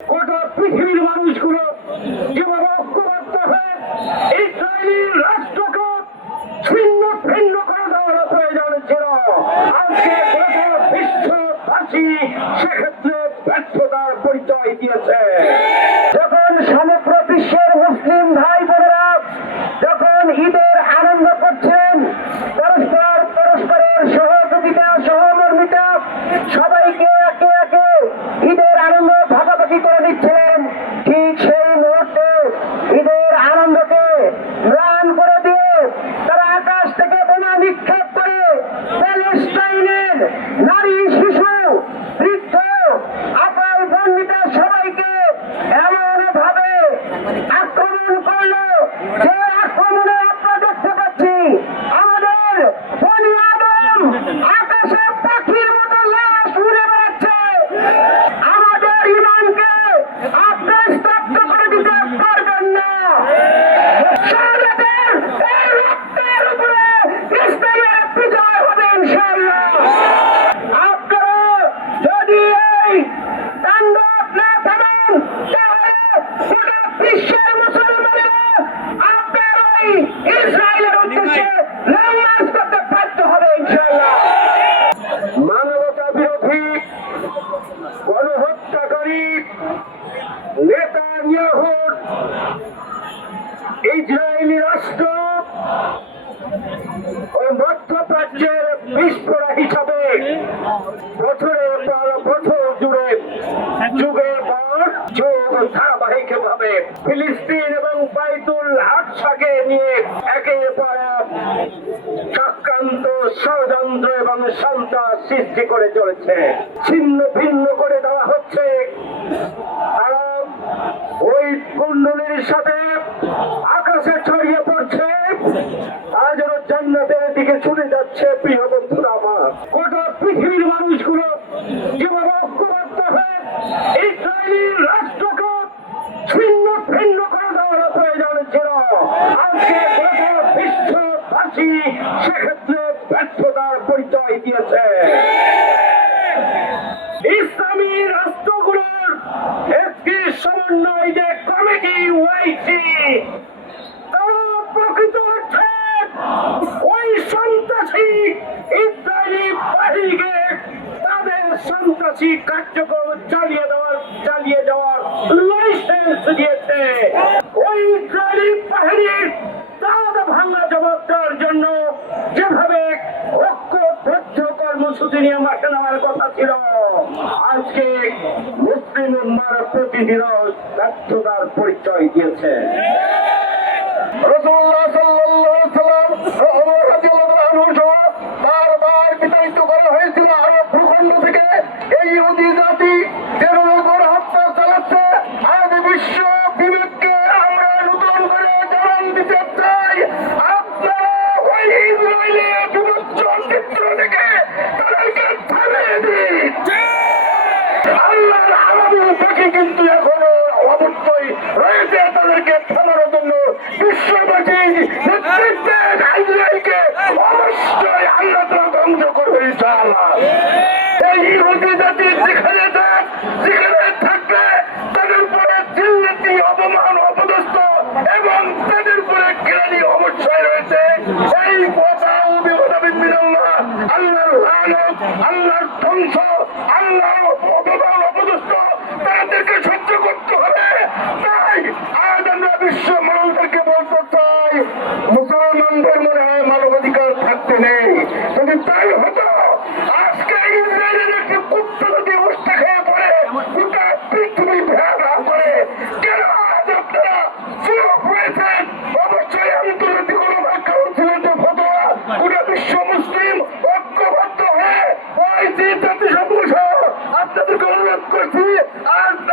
গোটা পৃথিবীর মানুষগুলো যেভাবে ঐক্যবদ্ধ হয়ে ইসরায়েলের রাষ্ট্রকে ছিন্ন ভিন্ন করে দেওয়ার প্রয়োজন ছিল। আজকে গোটা বিশ্ববাসী সেক্ষেত্রে ব্যর্থতার পরিচয় দিয়েছে। যখন সমগ্র ইসরায়েলি রাষ্ট্র ওই হিসাবে বছরের বছর জুড়ে যুগের পর ধারাবাহিক ভাবে ফিলিস্তিন এবং বাইতুল আকসাকে নিয়ে একের পর এক চক্রান্ত ষড়যন্ত্র এবং সন্ত্রাস সৃষ্টি করে চলেছে। ছিন্ন ভিন্ন করে দেওয়া হচ্ছে। ওই কুণ্ডলীর সাথে আকাশে ছড়িয়ে পড়ছে। আর যেন জান্নাতের দিকে ছুটে যাচ্ছে প্রিয় বন্ধুরা আমার। গোটা পৃথিবীর মানুষগুলো যেভাবে ঐক্যবদ্ধ হয়ে ইসরায়েলি রাষ্ট্রকে ছিন্ন ভিন্ন করে দেওয়ার প্রয়োজন ছিল আজকে গোটা বিশ্ববাসী সেক্ষেত্রে ব্যর্থতার পরিচয় দিয়েছে। ইসলামী রাষ্ট্রগুলোর একটি সমন্বয় যে কমিটি ওয়াইসি কার্যক্রম চালিয়ে দেওয়ার, চালিয়ে যাওয়ার লাইসেন্স দিয়েছে। ওই ইসরায়েলি বাহিনীর দাদা ভাঙা জবাব দেওয়ার জন্য যেভাবে ঐক্যবদ্ধ মাঠে নেওয়ার কথা ছিল। আজকে মুসলিম উম্মার প্রতিনিধিরাও ব্যর্থতার পরিচয় দিয়েছে। রসুল্লাহ কিন্তু এখনও অবশ্যই রয়েছে তাদেরকে থামানোর জন্য বিশ্ববাসী নেতৃত্বে ইসরায়েলকে অবশ্যই আল্লাহ ধ্বংস করবে এই ইহুদি জাতি যেখানে যাক যেখানে থাকবে তাদের উপরে চিল্লাতি অপমান এবং তাদের উপরে কেরানি অবশ্যই রয়েছে। এই কথা আল্লাহর আল্লাহর ধ্বংস